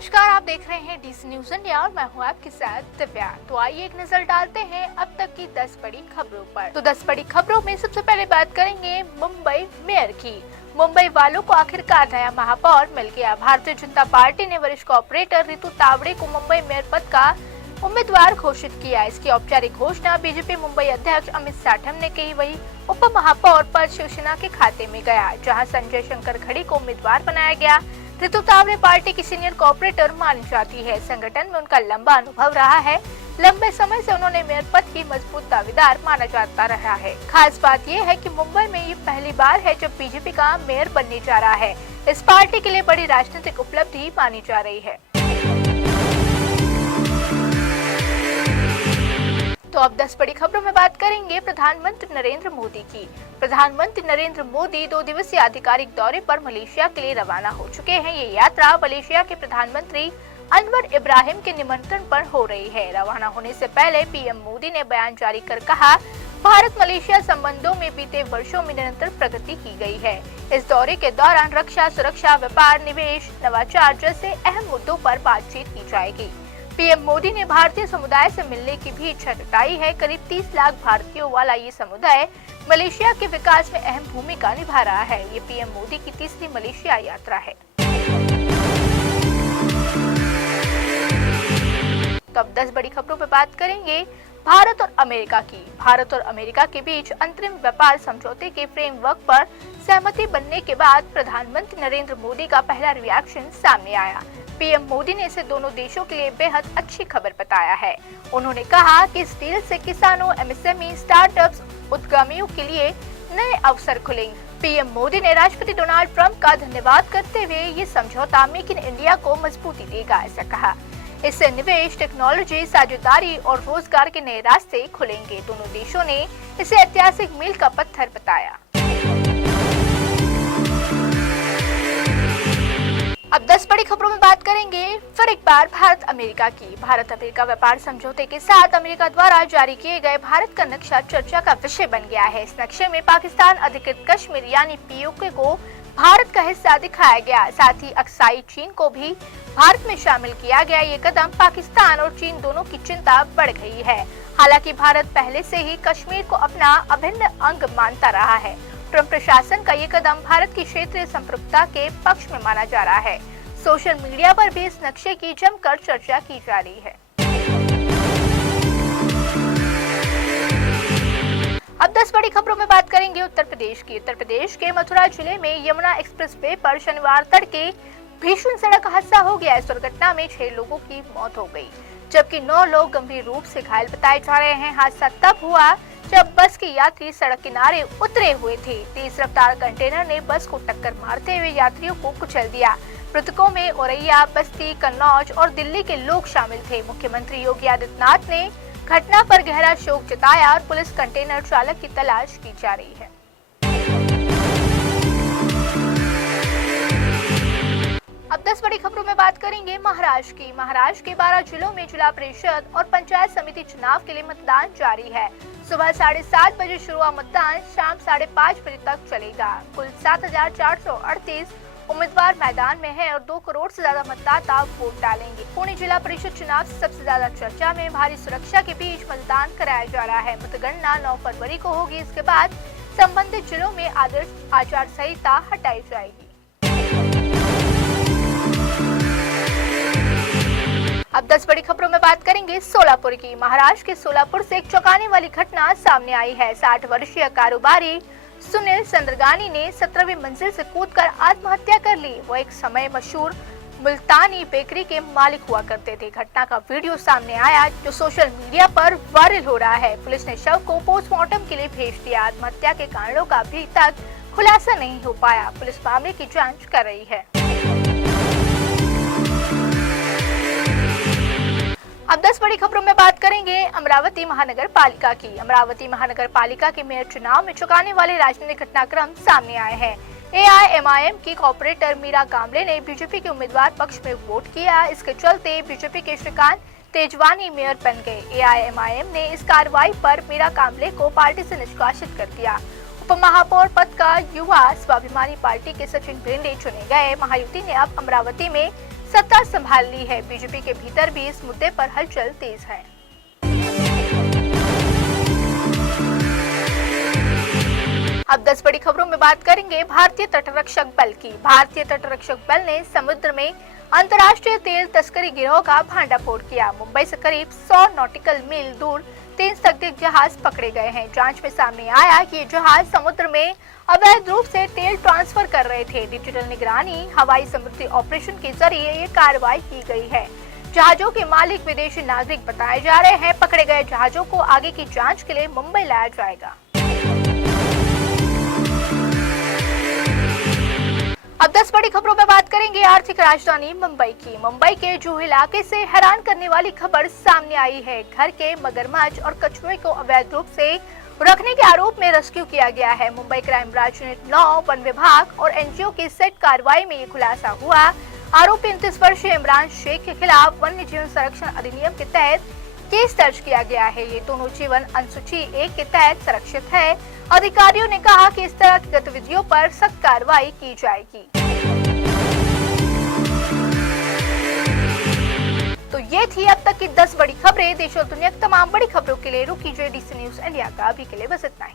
नमस्कार, आप देख रहे हैं डीसी न्यूज इंडिया और मैं हूं आपके साथ दिव्या। तो आइए एक नजर डालते हैं अब तक की 10 बड़ी खबरों पर। तो 10 बड़ी खबरों में सबसे पहले बात करेंगे मुंबई मेयर की। मुंबई वालों को आखिरकार नया महापौर मिल गया। भारतीय जनता पार्टी ने वरिष्ठ कॉर्पोरेटर रितु तावड़े को मुंबई मेयर पद का उम्मीदवार घोषित किया। इसकी औपचारिक घोषणा बीजेपी मुंबई अध्यक्ष अमित साठम ने की। वही उप महापौर पद शिवसेना के खाते में गया, जहां संजय शंकर खड़ी को उम्मीदवार बनाया गया। रितु तावड़े पार्टी की सीनियर कॉर्पोरेटर मानी जाती है। संगठन में उनका लंबा अनुभव रहा है। लंबे समय से उन्होंने मेयर पद की मजबूत दावेदार माना जाता रहा है। खास बात यह है कि मुंबई में ये पहली बार है जब बीजेपी का मेयर बनने जा रहा है। इस पार्टी के लिए बड़ी राजनीतिक उपलब्धि मानी जा रही है। तो अब 10 बड़ी खबरों में बात करेंगे प्रधानमंत्री नरेंद्र मोदी की। प्रधानमंत्री नरेंद्र मोदी 2 दिवसीय आधिकारिक दौरे पर मलेशिया के लिए रवाना हो चुके हैं। ये यात्रा मलेशिया के प्रधानमंत्री अनवर इब्राहिम के निमंत्रण पर हो रही है। रवाना होने से पहले पीएम मोदी ने बयान जारी कर कहा, भारत मलेशिया संबंधों में बीते वर्षों में निरंतर प्रगति की गई है। इस दौरे के दौरान रक्षा, सुरक्षा, व्यापार, निवेश, नवाचार जैसे अहम मुद्दों पर बातचीत की जाएगी। पीएम मोदी ने भारतीय समुदाय से मिलने की भी इच्छा जताई है। करीब 30 लाख भारतीयों वाला ये समुदाय मलेशिया के विकास में अहम भूमिका निभा रहा है। ये पीएम मोदी की तीसरी मलेशिया यात्रा है। तो अब 10 बड़ी खबरों पर बात करेंगे भारत और अमेरिका की। भारत और अमेरिका के बीच अंतरिम व्यापार समझौते के फ्रेमवर्क पर सहमति बनने के बाद प्रधानमंत्री नरेंद्र मोदी का पहला रिएक्शन सामने आया। पीएम मोदी ने इसे दोनों देशों के लिए बेहद अच्छी खबर बताया है। उन्होंने कहा कि इस डील से किसानों, एमएसएमई, स्टार्टअप्स, उद्यमियों के लिए नए अवसर खुलेंगे। पीएम मोदी ने राष्ट्रपति डोनाल्ड ट्रंप का धन्यवाद करते हुए ये समझौता मेक इन इंडिया को मजबूती देगा, ऐसा कहा। इससे निवेश, टेक्नोलॉजी, साझेदारी और रोजगार के नए रास्ते खुलेंगे। दोनों देशों ने इसे ऐतिहासिक मील का पत्थर बताया। अब 10 बड़ी खबरों में बात करेंगे फिर एक बार भारत अमेरिका की। भारत अमेरिका व्यापार समझौते के साथ अमेरिका द्वारा जारी किए गए भारत का नक्शा चर्चा का विषय बन गया है। इस नक्शे में पाकिस्तान अधिकृत कश्मीर यानी पीओके को भारत का हिस्सा दिखाया गया। साथ ही अक्साई चीन को भी भारत में शामिल किया गया। ये कदम पाकिस्तान और चीन दोनों की चिंता बढ़ गई है। हालांकि भारत पहले से ही कश्मीर को अपना अभिन्न अंग मानता रहा है। ट्रंप प्रशासन का ये कदम भारत की क्षेत्रीय संप्रभुता के पक्ष में माना जा रहा है। सोशल मीडिया पर भी इस नक्शे की जमकर चर्चा की जा रही है। अब 10 बड़ी खबरों में बात करेंगे उत्तर प्रदेश की। उत्तर प्रदेश के मथुरा जिले में यमुना एक्सप्रेसवे पर शनिवार तड़के भीषण सड़क हादसा हो गया। इस दुर्घटना में 6 लोगों की मौत हो गई, जबकि 9 लोग गंभीर रूप से घायल बताए जा रहे हैं। हादसा तब हुआ जब बस के यात्री सड़क किनारे उतरे हुए थे। तेज रफ्तार कंटेनर ने बस को टक्कर मारते हुए यात्रियों को कुचल दिया। मृतकों में औरैया, बस्ती, कन्नौज और दिल्ली के लोग शामिल थे। मुख्यमंत्री योगी आदित्यनाथ ने घटना पर गहरा शोक जताया और पुलिस कंटेनर चालक की तलाश की जा रही है। अब 10 बड़ी खबरों में बात करेंगे महाराष्ट्र की। महाराष्ट्र के 12 जिलों में जिला परिषद और पंचायत समिति चुनाव के लिए मतदान जारी है। सुबह 7:30 बजे शुरू हुआ मतदान शाम 5:30 बजे तक चलेगा। कुल 7,438 उम्मीदवार मैदान में हैं और 2 करोड़ से ज्यादा मतदाता वोट डालेंगे। पुणे जिला परिषद चुनाव सबसे ज्यादा चर्चा में। भारी सुरक्षा के बीच मतदान कराया जा रहा है। मतगणना 9 फरवरी को होगी। इसके बाद संबंधित जिलों में आदर्श आचार संहिता हटाई जाएगी। अब 10 बड़ी खबरों में बात करेंगे सोलापुर की। महाराष्ट्र के सोलापुर से एक चौंकाने वाली घटना सामने आई है। 60 वर्षीय कारोबारी सुनील संद्रगानी ने 17वीं मंजिल से कूदकर आत्महत्या कर ली। वो एक समय मशहूर मुल्तानी बेकरी के मालिक हुआ करते थे। घटना का वीडियो सामने आया जो सोशल मीडिया पर वायरल हो रहा है। पुलिस ने शव को पोस्टमार्टम के लिए भेज दिया। आत्महत्या के कारणों का अभी तक खुलासा नहीं हो पाया। पुलिस मामले की जांच कर रही है। अब 10 बड़ी खबरों में बात करेंगे अमरावती महानगर पालिका की। अमरावती महानगर पालिका के मेयर चुनाव में चौंकाने वाले राजनीतिक घटनाक्रम सामने आए हैं। एआईएमआईएम की कॉर्पोरेटर मीरा कांबले ने बीजेपी के उम्मीदवार पक्ष में वोट किया। इसके चलते बीजेपी के श्रीकांत तेजवानी मेयर बन गए। एआईएमआईएम ने इस कार्रवाई पर मीरा कांबले को पार्टी से निष्कासित कर दिया। उप महापौर पद का युवा स्वाभिमानी पार्टी के सचिन भेंडे चुने गए। महायुति ने अब अमरावती में सत्ता संभाल ली है। बीजेपी के भीतर भी इस मुद्दे पर हलचल तेज है। अब 10 बड़ी खबरों में बात करेंगे भारतीय तटरक्षक बल की। भारतीय तटरक्षक बल ने समुद्र में अंतर्राष्ट्रीय तेल तस्करी गिरोह का भांडाफोड़ किया। मुंबई से करीब 100 नॉटिकल मील दूर 3 संदिग्ध जहाज पकड़े गए हैं। जांच में सामने आया कि ये जहाज समुद्र में अवैध रूप से तेल ट्रांसफर कर रहे थे। डिजिटल निगरानी हवाई समुद्री ऑपरेशन के जरिए ये कार्रवाई की गई है। जहाजों के मालिक विदेशी नागरिक बताए जा रहे हैं। पकड़े गए जहाजों को आगे की जांच के लिए मुंबई लाया जाएगा। अब 10 बड़ी खबरों में बात करेंगे आर्थिक राजधानी मुंबई की। मुंबई के जुहू इलाके से हैरान करने वाली खबर सामने आई है। घर के मगरमच्छ और कछुए को अवैध रूप से रखने के आरोप में रेस्क्यू किया गया है। Mumbai crime branch unit 9, one विभाग और एनजीओ की सेट कार्रवाई में ये खुलासा हुआ। आरोपी 29 वर्षीय इमरान शेख के खिलाफ वन्य जीवन संरक्षण अधिनियम के तहत केस दर्ज किया गया है। ये दोनों जीवन अनुसूची 1 के तहत संरक्षित है। अधिकारियों ने कहा कि इस तरह की गतिविधियों पर सख्त कार्रवाई की जाएगी। तो ये थी अब तक की 10 बड़ी खबरें। देश और दुनिया की तमाम बड़ी खबरों के लिए रुक कीजिए DC न्यूज इंडिया का। अभी के लिए बस इतना ही।